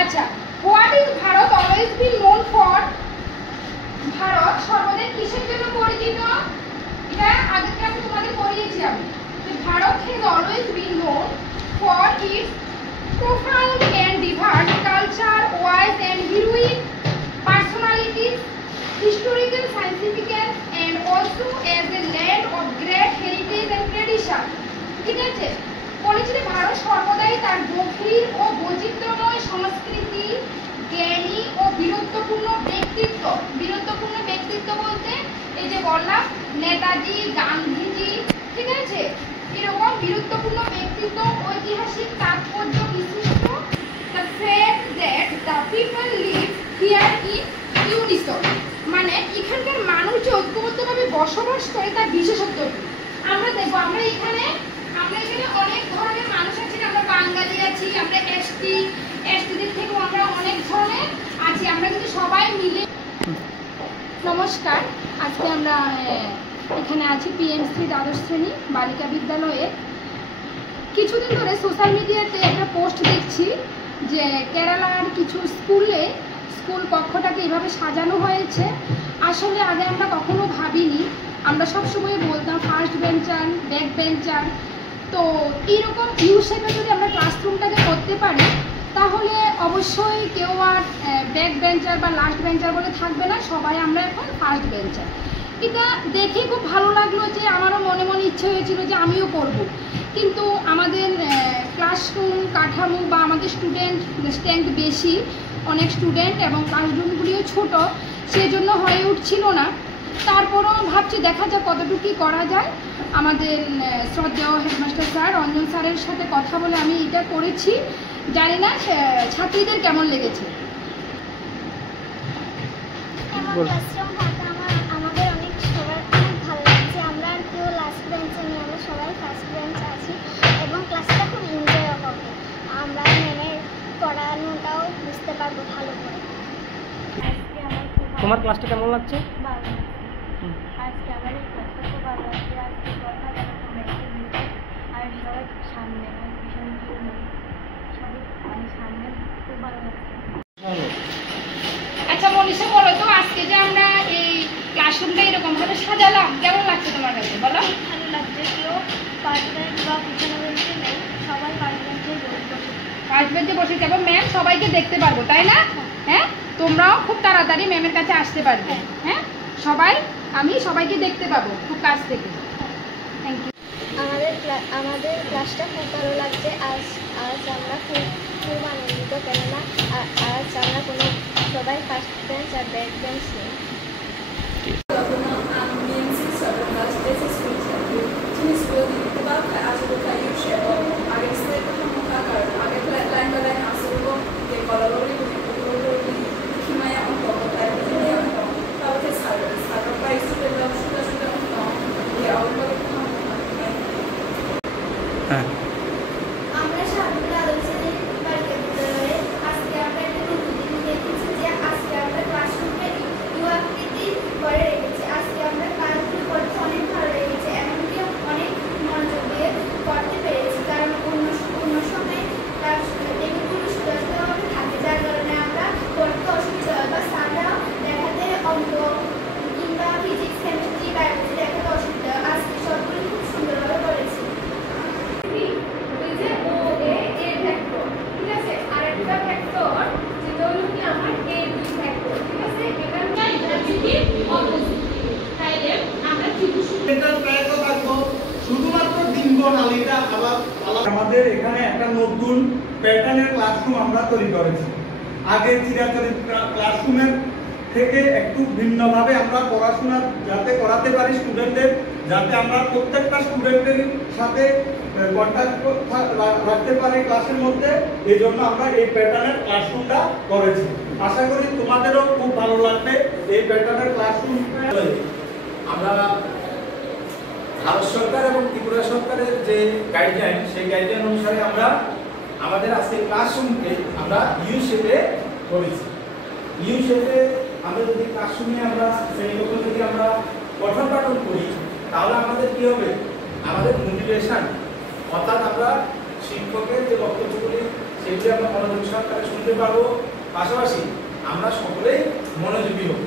আচ্ছা, what is Bharat always been known for? Bharat সর্বদা কিসের জন্য পরিচিত? এটা আগের ক্লাসে তোমাদের পড়িয়েছি আমি। Bharat has always been known for its profound and diverse culture, wise and heroic personalities, historical significance, and also as a land of great heritage and tradition. ঠিক আছে, বলেছি যে ভারত সর্বদাই তার গভীর ও বৈচিত্র্যময় সংস্কৃতি, জ্ঞানী ও বীরত্বপূর্ণ ব্যক্তিত্ব। বীরত্বপূর্ণ ব্যক্তিত্ব বলতে এই যে বললাম নেতাজি, গান্ধীজি, ঠিক আছে, এরকম বীরত্বপূর্ণ ব্যক্তিত্ব, ঐতিহাসিক তাৎপর্য বিশিষ্ট। The fact that the people live here in unison, মানে এখানকার মানুষ যে ঐক্যবদ্ধভাবে বসবাস করে তার বিশেষত্ব। আমরা দেখবো আমরা এখানে অনেক ধরনের মানুষ আছি, আমরা বাঙালি আছি, আমরা এসটিদের থেকেও আমরা অনেক ধরনের আছি, আমরা কিন্তু সবাই মিলে। নমস্কার, আজকে আমরা এখানে আছি পিএমসি দ্বাদশ শ্রেণী বালিকা বিদ্যালয়ে। কিছুদিন ধরে সোশ্যাল মিডিয়াতে একটা পোস্ট দেখছি যে কেরালার কিছু স্কুল কক্ষটাকে এভাবে সাজানো হয়েছে। আসলে আগে আমরা কখনো ভাবিনি, আমরা সবসময় বলতাম ফার্স্ট বেঞ্চার, ব্যাক বেঞ্চার। তো এইরকম ইউ শেপে যদি আমরা ক্লাসরুমটাকে করতে পারি তাহলে অবশ্যই কেউ আর ব্যাক বেঞ্চার বা লাস্ট বেঞ্চার বলে থাকবে না, সবাই আমরা এখন ফার্স্ট বেঞ্চার। এটা দেখে খুব ভালো লাগলো যে আমারও মনে মনে ইচ্ছে হয়েছিল যে আমিও করব, কিন্তু আমাদের ক্লাসরুম কাঠামো বা আমাদের স্টুডেন্ট স্ট্রেংথ বেশি, অনেক স্টুডেন্ট, এবং ক্লাসরুমগুলিও ছোট, সেজন্য হয়ে উঠছিল না। তারপরও ভাবছি দেখা যাক কতটুকু করা যায়। আমাদের শ্রদ্ধেয় হেডমাস্টার স্যার রঞ্জন স্যারের সাথে কথা বলে আমি এটা করেছি। জানি না ছাত্রীদের কেমন লেগেছে। আমাদের অনেক সবার খুব ভালো লাগছে। আমরা আর কেউ লাস্ট বেঞ্চে নিয়ে আমরা সবাই ফার্স্ট বেঞ্চে আছি এবং ক্লাসটা খুব এনজয় হবে। আমরা ম্যামের পড়ানোটাও বুঝতে পারবো ভালো করে। তোমার ক্লাসটা কেমন লাগছে? ভালো লাগছে। আজকে আমার এই ক্লাসটা খুব ভালো লাগছে। আজকে কথা যেরকম মেসেজ দিচ্ছে আর সবাই সামনে সবাই সামনে খুব ভালো লাগছে। আচ্ছা মনীষা, বলো তো আজকে যে আমরা এই ক্লাসরুমটা এরকম ভাবে সাজালাম কেমন লাগছে তোমার কাছে? বলো। ভালো লাগছে। কেউ ফার্স্ট বেঞ্চ বা পিছনে বেঞ্চে নেই, সবাই ফার্স্ট বেঞ্চে বসে। ফার্স্ট বেঞ্চে বসে যাবো, ম্যাম সবাইকে দেখতে পারবো, তাই না? হ্যাঁ, তোমরাও খুব তাড়াতাড়ি ম্যামের কাছে আসতে পারবে। হ্যাঁ, আমি সবাইকে দেখতে পাবো খুব কাছ থেকে। Thank you. আমাদের ক্লাসটা খুব ভালো লাগছে। আজ আমরা খুব আনন্দিত, কেননা আজ আমরা সবাই ফার্স্ট বেঞ্চ আর ব্যাক বেঞ্চ নেই। আমরা সামনে আলোচনা বালিকা বিদ্যালয়ে আজকে আমরা একটা নতুন জিনিস দেখেছি যে আজকে আমরা ক্লাসরুমে ইউ আকৃতি করে রেখেছি। আজকে আমরা ক্লাসগুলো করতে অনেক ভালো লেগেছে, এমনকি অনেক মনোযোগ দিয়ে করতে পেরেছি, কারণ অন্য সময় টেবিলগুলো সোজাসুজাভাবে থাকে, যার কারণে আমরা করতে অসুবিধা হয় বা স্যাররা দেখাতে অঙ্ক কিংবা ফিজিক্স, কেমিস্ট্রি, বায়োলজি দেখাতে অসুবিধা হয়। আজকে সবগুলো খুব সুন্দরভাবে করেছি। আমাদের এখানে একটা নতুন প্যাটার্নের ক্লাসরুম আমরা তৈরি করেছি। আগে চিরাচরিত ক্লাসরুমের থেকে একটু ভিন্নভাবে আমরা পড়াশোনা যাতে করাতে পারি স্টুডেন্টদের, যাতে আমরা প্রত্যেকটা স্টুডেন্টের সাথে কন্ট্যাক্ট রাখতে পারি ক্লাসের মধ্যে, এই জন্য আমরা এই প্যাটার্নের ক্লাসরুমটা করেছি। আশা করি তোমাদেরও খুব ভালো লাগবে এই প্যাটার্নের ক্লাসরুম। আমরা ভারত সরকার এবং ত্রিপুরা সরকারের যে গাইডলাইন, সেই গাইডলাইন অনুসারে আমরা আমাদের আজকে ক্লাসরুমকে আমরা ইউ শেপে করেছি। ইউ শেপে আমরা যদি ক্লাসরুমে আমরা শ্রেণীকক্ষ যদি আমরা পঠন পাঠন করি তাহলে আমাদের কি হবে, আমাদের মোটিভেশন, অর্থাৎ আমরা শিক্ষকের যে বক্তব্যগুলি সেগুলি আমরা মনোযোগ সহকারে শুনতে পারবো, পাশাপাশি আমরা সকলেই মনোযোগী হব।